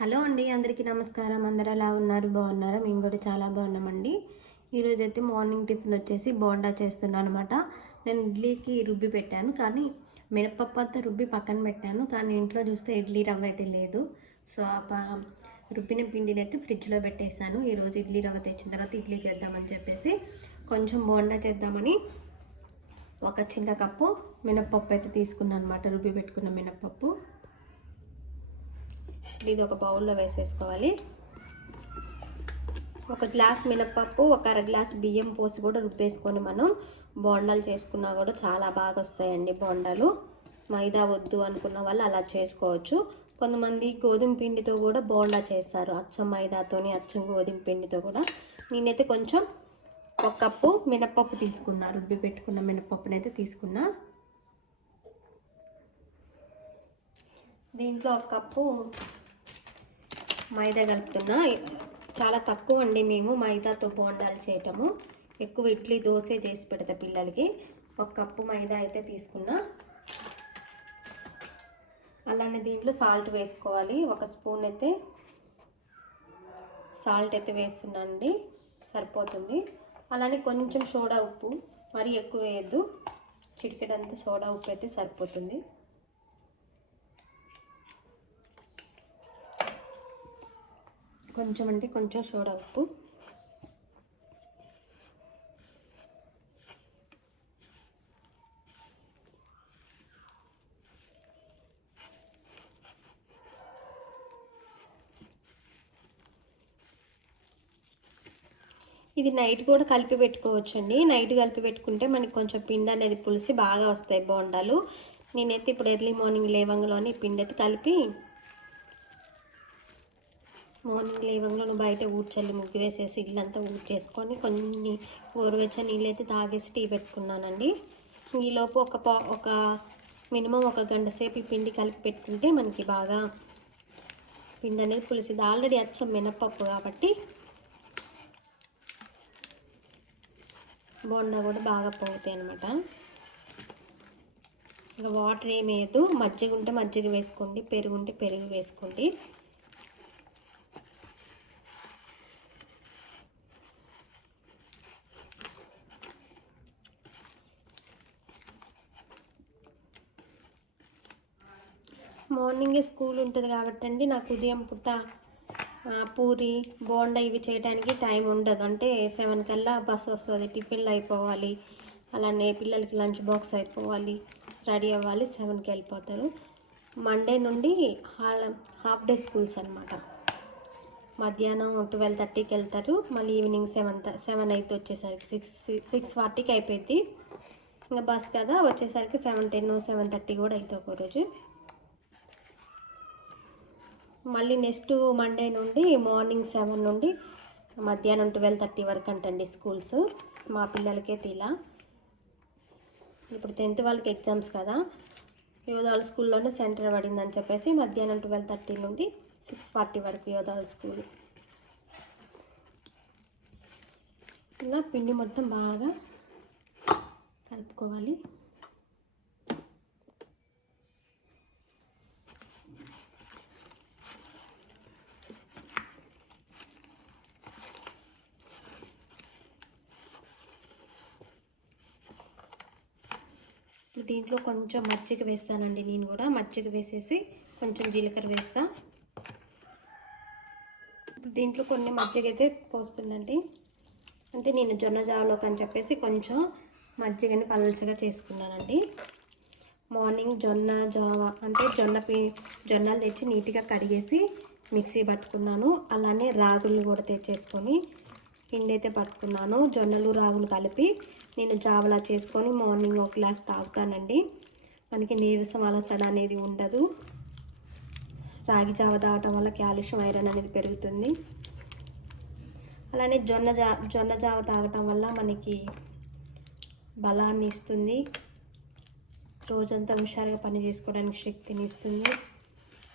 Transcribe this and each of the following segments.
Hello అండి అందరికీ నమస్కారం. అందరు ఎలా ఉన్నారు? బాగున్నారా? మేము కూడా చాలా బాగున్నామండి. ఈరోజు అయితే మార్నింగ్ టిఫిన్ వచ్చేసి బోండా చేస్తున్నాను అనమాట. నేను ఇడ్లీకి రుబ్బి పెట్టాను కానీ మినపప్పు అంతా రుబ్బి పక్కన పెట్టాను. కానీ ఇంట్లో చూస్తే ఇడ్లీ రవ్వ అయితే లేదు. సో ఆ ప- రుబ్బిన పిండిని అయితే ఫ్రిడ్జ్లో పెట్టేశాను. ఈరోజు ఇడ్లీ రవ్వ తెచ్చిన తర్వాత ఇడ్లీ చేద్దామని చెప్పేసి కొంచెం బోండా చేద్దామని ఒక చిన్న కప్పు మినపప్పు అయితే తీసుకున్నాను అనమాట. రుబ్బి పెట్టుకున్న మినపప్పు ఇది ఒక బౌల్లో వేసేసుకోవాలి. ఒక గ్లాస్ మినపప్పు ఒక అర గ్లాస్ బియ్యం పోసి కూడా రుబ్బేసుకొని మనం బోండాలు చేసుకున్నా కూడా చాలా బాగా వస్తాయండి బోండాలు. మైదా వద్దు అనుకున్న వాళ్ళు అలా చేసుకోవచ్చు. కొంతమంది గోధుమ పిండితో కూడా బోండా చేస్తారు. అచ్చం మైదాతోని అచ్చం గోధుమ పిండితో కూడా. నేనైతే కొంచెం ఒక కప్పు మినప్పప్పు తీసుకున్నా రుబ్బి పెట్టుకున్న మినపప్పునైతే తీసుకున్నా. దీంట్లో ఒక కప్పు మైదా కలుపుతున్నా. చాలా తక్కువ అండి మేము మైదాతో బోండాలు చేయటము. ఎక్కువ ఇడ్లీ దోశ చేసి పెడతా పిల్లలకి. ఒక కప్పు మైదా అయితే తీసుకున్నా. అలానే దీంట్లో సాల్ట్ వేసుకోవాలి. ఒక స్పూన్ అయితే సాల్ట్ అయితే వేస్తున్నానండి సరిపోతుంది. అలానే కొంచెం సోడా ఉప్పు. మరీ ఎక్కువ వేయద్దు. చిటికెడంతా సోడా ఉప్పు అయితే సరిపోతుంది. కొంచెం అంటే కొంచెం సోడా ఉప్పు. ఇది నైట్ కూడా కలిపి పెట్టుకోవచ్చండి. నైట్ కలిపి పెట్టుకుంటే మనకి కొంచెం పిండి అనేది పులిసి బాగా వస్తాయి బోండాలు. నేనైతే ఇప్పుడు ఎర్లీ మార్నింగ్ లేవంగలోని పిండి అయితే కలిపి మార్నింగ్ లేవంలో నువ్వు బయట ఊడ్చల్లి ముగ్గు వేసేసి ఇల్లంతా ఊడ్చేసుకొని కొన్ని గోరువెచ్చ నీళ్ళు అయితే తాగేసి టీ పెట్టుకున్నానండి. ఈలోపు ఒక పా ఒక మినిమం ఒక గంట సేపు ఈ పిండి కలిపి పెట్టుకుంటే మనకి బాగా పిండి అనేది పులిసింది. ఆల్రెడీ అచ్చం మినపప్పు కాబట్టి బోండా కూడా బాగా పోతాయి అనమాట ఇంకా వాటర్ ఏమి వేయదు మజ్జిగ ఉంటే మజ్జిగ వేసుకోండి పెరుగు ఉంటే పెరుగు వేసుకోండి. మార్నింగే స్కూల్ ఉంటుంది కాబట్టి అండి నాకు ఉదయం పుట్ట పూరి బోండా ఇవి చేయడానికి టైం ఉండదు. అంటే సెవెన్ కల్లా బస్ వస్తుంది టిఫిన్లు అయిపోవాలి అలానే పిల్లలకి లంచ్ బాక్స్ అయిపోవాలి రెడీ అవ్వాలి సెవెన్కి వెళ్ళిపోతారు. మండే నుండి హాఫ్ డే స్కూల్స్ అనమాట మధ్యాహ్నం ట్వెల్వ్ థర్టీకి వెళ్తారు మళ్ళీ ఈవినింగ్ సెవెన్ సెవెన్ అయితే వచ్చేసరికి సిక్స్ సిక్స్ ఫార్టీకి అయిపోయింది ఇంకా బస్ కదా వచ్చేసరికి సెవెన్ టెన్ సెవెన్ థర్టీ కూడా అవుతుంది ఒక రోజు. మళ్ళీ నెక్స్ట్ మండే నుండి మార్నింగ్ సెవెన్ నుండి మధ్యాహ్నం ట్వెల్వ్ థర్టీ వరకు అంటండి స్కూల్స్ మా పిల్లలకే తీలా. ఇప్పుడు టెన్త్ వాళ్ళకి ఎగ్జామ్స్ కదా. యోధాల స్కూల్లోనే సెంటర్ పడిందని చెప్పేసి మధ్యాహ్నం ట్వెల్వ్ థర్టీ నుండి సిక్స్ ఫార్టీ వరకు యోధాల స్కూల్. ఇలా పిండి మొత్తం బాగా కలుపుకోవాలి. దీంట్లో కొంచెం మజ్జిగ వేస్తానండి నేను కూడా. మజ్జిగ వేసేసి కొంచెం జీలకర్ర వేస్తా. దీంట్లో కొన్ని మజ్జిగ అయితే పోస్తుందండి. అంటే నేను జొన్న జావలోకి అని చెప్పేసి కొంచెం మజ్జిగని పలచగా చేసుకున్నానండి. మార్నింగ్ జొన్న జావ అంటే జొన్న పి జొన్నలు తెచ్చి నీట్గా కడిగేసి మిక్సీ పట్టుకున్నాను. అలానే రాగులు కూడా తెచ్చేసుకొని పిండి అయితే పట్టుకున్నాను. జొన్నలు రాగులు కలిపి నేను జావలా చేసుకొని మార్నింగ్ ఒక గ్లాస్ తాగుతానండి. మనకి నీరసం అలసడ అనేది ఉండదు. రాగి జావ తాగటం వల్ల కాల్షియం ఐరన్ అనేది పెరుగుతుంది. అలానే జొన్న జా జొన్న జావ తాగటం వల్ల మనకి బలాన్ని ఇస్తుంది. రోజంతా హుషారుగా పని చేసుకోవడానికి శక్తిని ఇస్తుంది.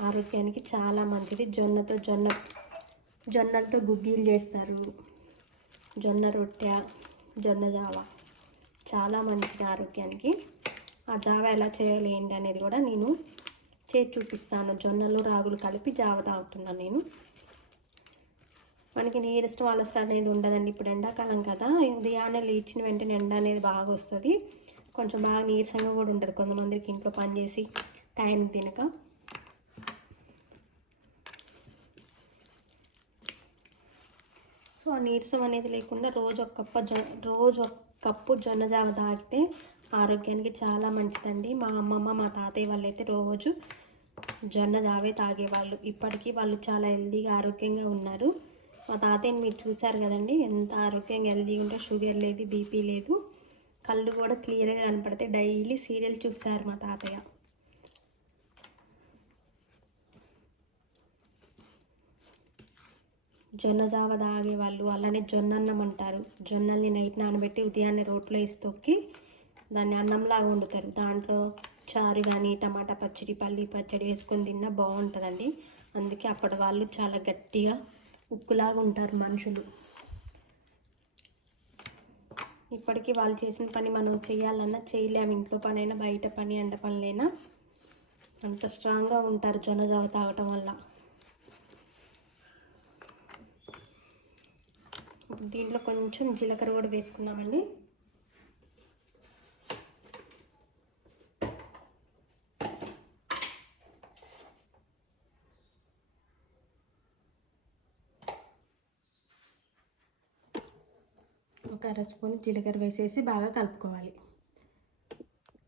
ఆరోగ్యానికి చాలా మంచిది. జొన్నతో జొన్న జొన్నలతో గుగ్గీలు చేస్తారు. జొన్న రొట్టె జొన్న జావ. చాలా మంచిది ఆరోగ్యానికి. ఆ జావ ఎలా చేయాలి ఏంటి అనేది కూడా నేను చేసి చూపిస్తాను. జొన్నలు రాగులు కలిపి జావ తాగుతున్నాను నేను. మనకి నీరస్ట్ అలసట అనేది ఉండదండి. ఇప్పుడు ఎండాకాలం కదా ఉదయాన్నే లేచిన వెంటనే ఎండ అనేది బాగా వస్తుంది. కొంచెం బాగా నీరసంగా కూడా ఉంటుంది. కొంతమందికి ఇంట్లో పనిచేసి టైం తినక సో ఆ నీరసం అనేది లేకుండా రోజు ఒక కప్ప జొ రోజు ఒక కప్పు జొన్న జావ తాగితే ఆరోగ్యానికి చాలా మంచిదండి. మా అమ్మమ్మ మా తాతయ్య వాళ్ళు అయితే రోజు జొన్న జావే తాగేవాళ్ళు. ఇప్పటికీ వాళ్ళు చాలా హెల్దీగా ఆరోగ్యంగా ఉన్నారు. మా తాతయ్యని మీరు చూశారు కదండి ఎంత ఆరోగ్యంగా హెల్దీగా ఉంటే షుగర్ లేదు బీపీ లేదు. కళ్ళు కూడా క్లియర్గా కనపడతాయి. డైలీ సీరియల్ చూస్తారు మా తాతయ్య. జొన్న జావ తాగే వాళ్ళు అలానే జొన్న అన్నం అంటారు. జొన్నల్ని నైట్ నానబెట్టి ఉదయాన్నే రోట్లో వేసి తొక్కి దాన్ని అన్నంలాగా వండుతారు. దాంట్లో చారు కానీ టమాటా పచ్చడి పల్లి పచ్చడి వేసుకొని తిన్నా బాగుంటుందండి. అందుకే అప్పటి వాళ్ళు చాలా గట్టిగా ఉక్కులాగా ఉంటారు మనుషులు. ఇప్పటికీ వాళ్ళు చేసిన పని మనం చేయాలన్నా చేయలేము. ఇంట్లో పని అయినా బయట పని ఎండ పనులైనా అంత స్ట్రాంగ్గా ఉంటారు జొన్న జావ తాగటం వల్ల. దీంట్లో కొంచెం జీలకర్ర కూడా వేసుకున్నామండి ఒక అర స్పూన్ జీలకర్ర వేసేసి బాగా కలుపుకోవాలి.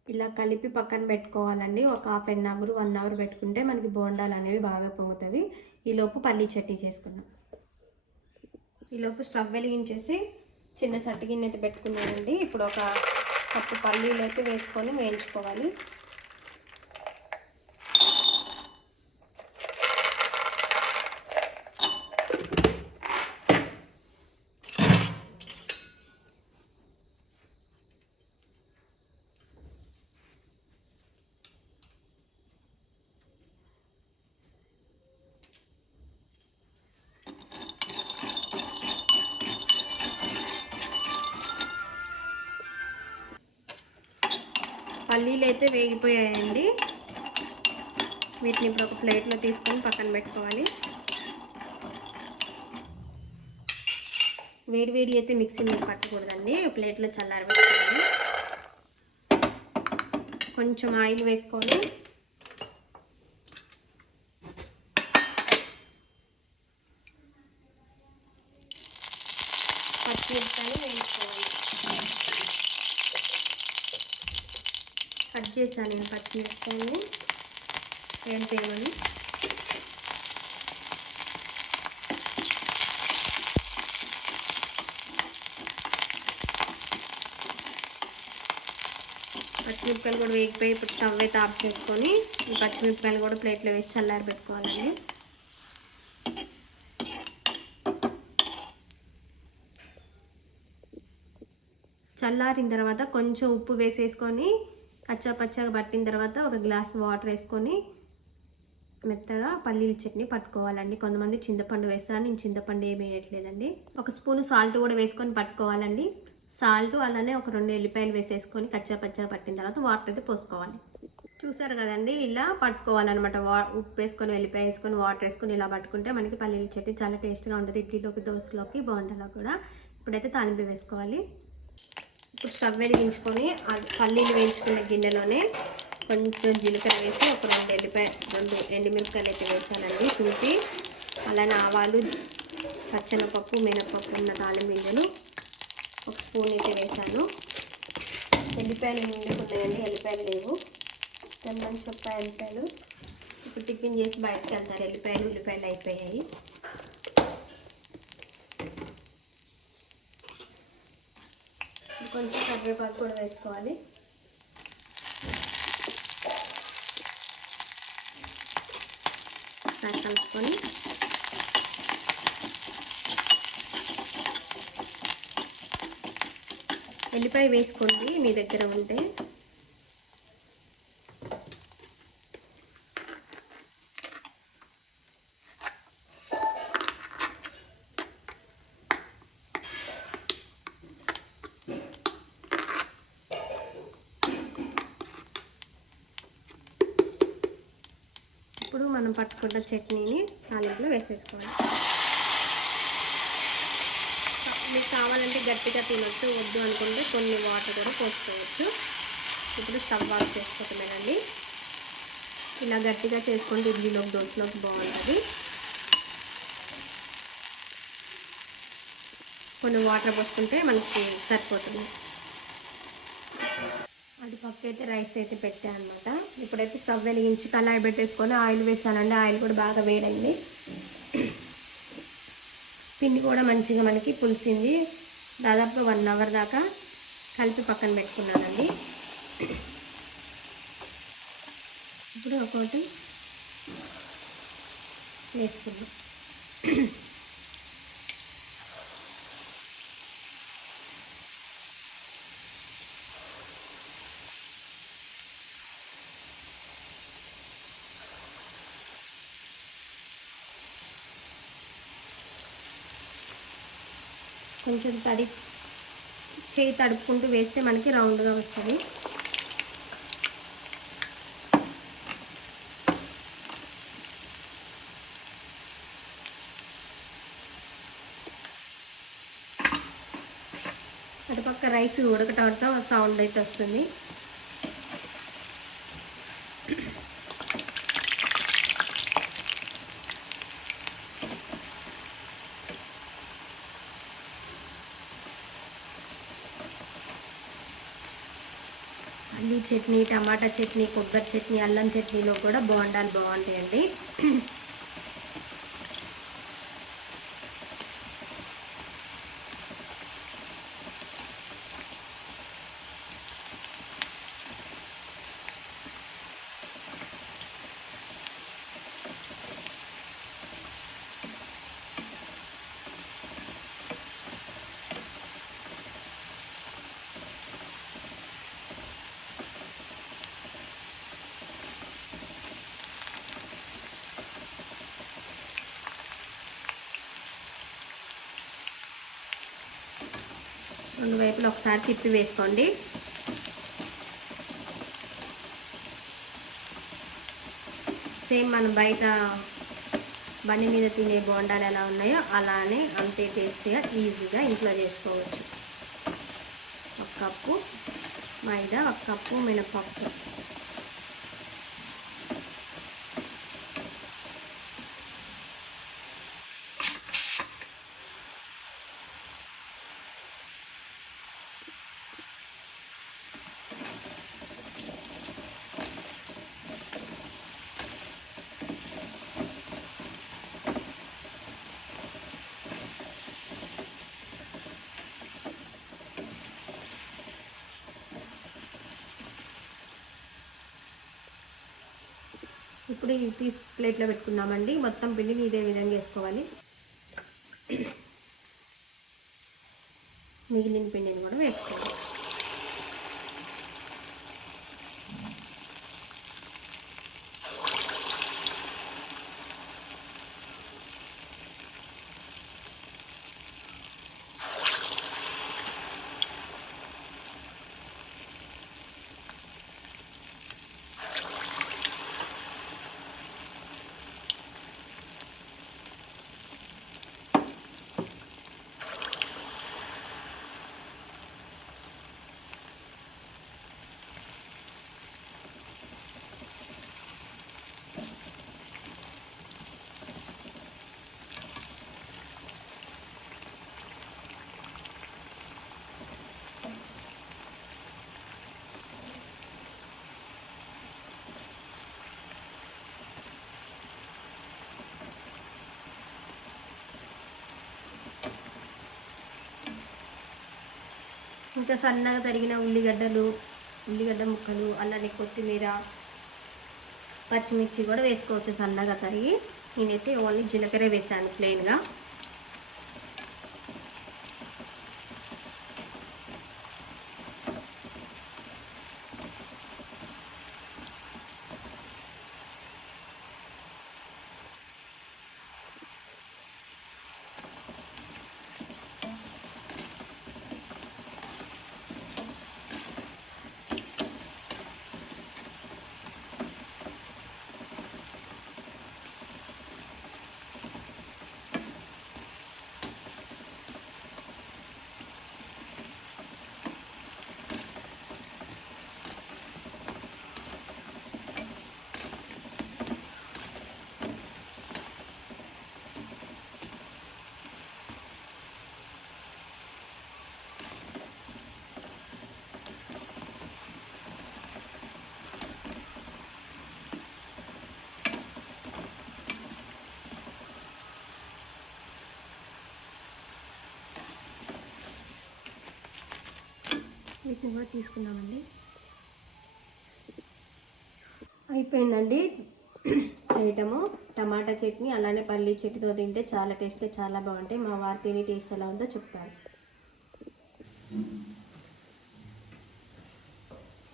ఇలా కలిపి పక్కన పెట్టుకోవాలండి. ఒక half an hour one hour పెట్టుకుంటే మనకి బోండాలు అనేవి బాగా పొంగుతాయి. ఈలోపు పల్లీ చట్నీ చేసుకున్నాం ఈలోపు స్టవ్ వెలిగించేసి చిన్న చట్టి గిన్నె అయితే పెట్టుకున్నానండి. ఇప్పుడు ఒక కప్పు పల్లీలు అయితే వేసుకొని వేయించుకోవాలి. పల్లీలు అయితే వేగిపోయాయండి. వీటిని ఇప్పుడు ఒక ప్లేట్లో తీసుకొని పక్కన పెట్టుకోవాలి. వేడి వేడి అయితే మిక్సీ మీద పట్టకూడదండి. ప్లేట్లో చల్లారబెట్టుకోవాలి. కొంచెం ఆయిల్ వేసుకొని పచ్చిమిరపకాయలు వేసుకోవాలి కట్ చేశాను నేను పచ్చిమిరపకాయలు వేపేమని పచ్చిమిరపకాయలు కూడా వేగిపోయి ఇప్పుడు స్టవ్ అయితే ఆఫ్ చేసుకొని ఈ పచ్చిమిరపకాయలు కూడా ప్లేట్లో వేసి చల్లారి పెట్టుకోవాలండి. చల్లారిన తర్వాత కొంచెం ఉప్పు వేసేసుకొని కచ్చా పచ్చగా పట్టిన తర్వాత ఒక గ్లాస్ వాటర్ వేసుకొని మెత్తగా పల్లీల చట్నీ పట్టుకోవాలండి. కొంతమంది చింతపండు వేస్తారు నేను చింతపండు ఏమి వేయట్లేదండి. ఒక స్పూన్ సాల్ట్ కూడా వేసుకొని పట్టుకోవాలండి. సాల్ట్ అలానే ఒక రెండు ఎల్లిపాయలు వేసేసుకొని కచ్చా పచ్చగా పట్టిన తర్వాత వాటర్ అయితే పోసుకోవాలి. చూసారు కదండి ఇలా పట్టుకోవాలన్నమాట. వా ఉప్పు వేసుకొని వెళ్ళిపోయి వేసుకొని వాటర్ వేసుకొని ఇలా పట్టుకుంటే మనకి పల్లీల చట్నీ చాలా టేస్ట్గా ఉంటుంది. ఇడ్లీలోకి దోశలోకి బాగుండేలా కూడా. ఇప్పుడైతే తాలింపు వేసుకోవాలి. ఇప్పుడు స్టవ్ వెలిగించుకొని పల్లీలు వేయించుకున్న గిన్నెలోనే కొంచెం జీలకర్ర వేసి ఒక రెండు ఎల్లిపాయ రెండు ఎండుమిరపకాయలు అయితే వేసానండి తుంపి అలానే ఆవాలు పచ్చనపప్పు మినపప్పు ఉన్న తాళం గింజలు ఒక స్పూన్ అయితే వేసాను. ఎల్లిపాయలు నిండి ఉన్నాయండి ఎల్లిపాయలు లేవు. తెల్లని చొప్ప ఎల్లిపాయలు. ఇప్పుడు టిఫిన్ చేసి బయటకు వెళ్తారు ఎల్లిపాయలు ఉల్లిపాయలు అయిపోయాయి. కొంచెం కరివేపాకు కూడా వేసుకోవాలి. కలుపుకొని ఎల్లిపాయ వేసుకోండి మీ దగ్గర ఉంటే. పట్టుకున్న చట్నీని తాలింపులో వేసేసుకోవాలి. మీకు కావాలంటే గట్టిగా తినొచ్చు వద్దు అనుకుంటే కొన్ని వాటర్ కూడా పోసుకోవచ్చు. ఇప్పుడు స్టవ్ ఆఫ్ చేసుకోవటమేనండి. ఇలా గట్టిగా చేసుకుంటే ఇడ్లీలోకి దోశలోకి బాగుంటుంది. కొన్ని వాటర్ పోసుకుంటే మనకి సరిపోతుంది. అది పప్పు అయితే రైస్ అయితే పెట్టాను అనమాట ఇప్పుడైతే స్టవ్ వెలిగించి కళాయి పెట్టేసుకొని ఆయిల్ వేసానండి. ఆయిల్ కూడా బాగా వేడండి పిండి కూడా మంచిగా మనకి పులిసింది. దాదాపు వన్ అవర్ దాకా కలిపి పక్కన పెట్టుకున్నానండి. ఇప్పుడు ఒకటి వేసుకున్నాం కొంచెం తడి చేయి తడుపుకుంటూ వేస్తే మనకి రౌండ్గా వస్తుంది. అటుపక్క రైస్ ఉడకటంతో సౌండ్ అయితే వస్తుంది అల్లి చట్నీ టమాటా చట్నీ కొబ్బరి చట్నీ అల్లం చట్నీలో కూడా బోండాలు బాగుంటాయండి. రెండు వైపులు ఒకసారి తిప్పి వేసుకోండి. సేమ్ మనం బయట బండి మీద తినే బోండాలు ఎలా ఉన్నాయో అలానే అంతే టేస్టీగా ఈజీగా ఇంట్లో చేసుకోవచ్చు. ఒక కప్పు మైదా ఒక కప్పు మినపప్పు. ఇప్పుడు ఇది తీసి ప్లేట్లో పెట్టుకున్నామండి. మొత్తం పిండిని ఇదే విధంగా వేసుకోవాలి. మిగిలిన పిండిని కూడా వేసుకోవాలి. ఇంకా సన్నగా తరిగిన ఉల్లిగడ్డలు ఉల్లిగడ్డ ముక్కలు అలానే కొత్తిమీర పచ్చిమిర్చి కూడా వేసుకోవచ్చు సన్నగా తరిగి. నేనైతే ఓన్లీ జీలకర్ర వేసాను ప్లెయిన్గా వీటిని కూడా తీసుకున్నామండి. అయిపోయిందండి. చేయటము. టమాటా చట్నీ అలానే పల్లీ చట్నీతో తింటే చాలా టేస్ట్ చాలా బాగుంటాయి. మా వారు తిని టేస్ట్ ఎలా ఉందో చెప్తారు.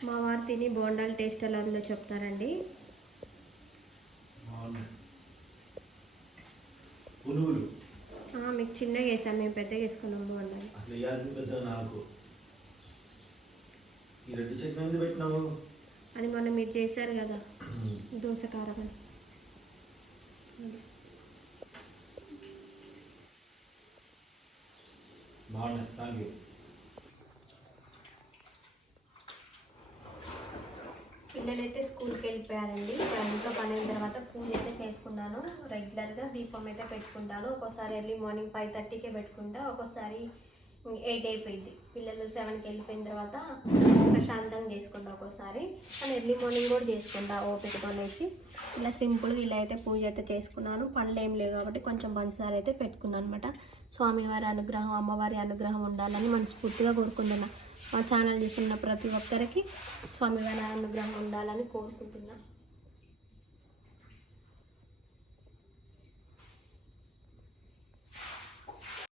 మా వారు తిని బోండాల టేస్ట్ ఎలా ఉందో చెప్తారండి. మీకు చిన్నగా వేసాం. మేము పెద్దగా వేసుకున్నాం బోండాలు. ఈ రెడ్డి చట్నీ ఎందుకు పెట్టినావు? అని మొన్న మీరు చేశారు కదా దోశ కారం అని బాగున్నాయి థ్యాంక్ యూ పిల్లలైతే స్కూల్కి వెళ్ళిపోయారండి. ఇంట్లో పని అయిన తర్వాత పూజ అయితే చేసుకున్నాను. రెగ్యులర్గా దీపం అయితే పెట్టుకుంటాను. ఒక్కోసారి ఎర్లీ మార్నింగ్ ఫైవ్ థర్టీకే పెట్టుకుంటా. ఒక్కోసారి ఎయిట్ అయిపోయింది. పిల్లలు సెవెన్కి వెళ్ళిపోయిన తర్వాత ప్రశాంతంగా చేసుకుంటా ఒక్కోసారి. కానీ ఎర్లీ మార్నింగ్ కూడా చేసుకుంటా ఓపికతో లేచి. ఇలా సింపుల్గా ఇలా అయితే పూజ అయితే చేసుకున్నాను. పనులు ఏం లేవు కాబట్టి కొంచెం పంచదార అయితే పెట్టుకున్నాను అనమాట స్వామివారి అనుగ్రహం అమ్మవారి అనుగ్రహం ఉండాలని మనస్ఫూర్తిగా కోరుకుంటున్నాను మా ఛానల్ చూస్తున్న ప్రతి ఒక్కరికి స్వామివారి అనుగ్రహం ఉండాలని కోరుకుంటున్నాను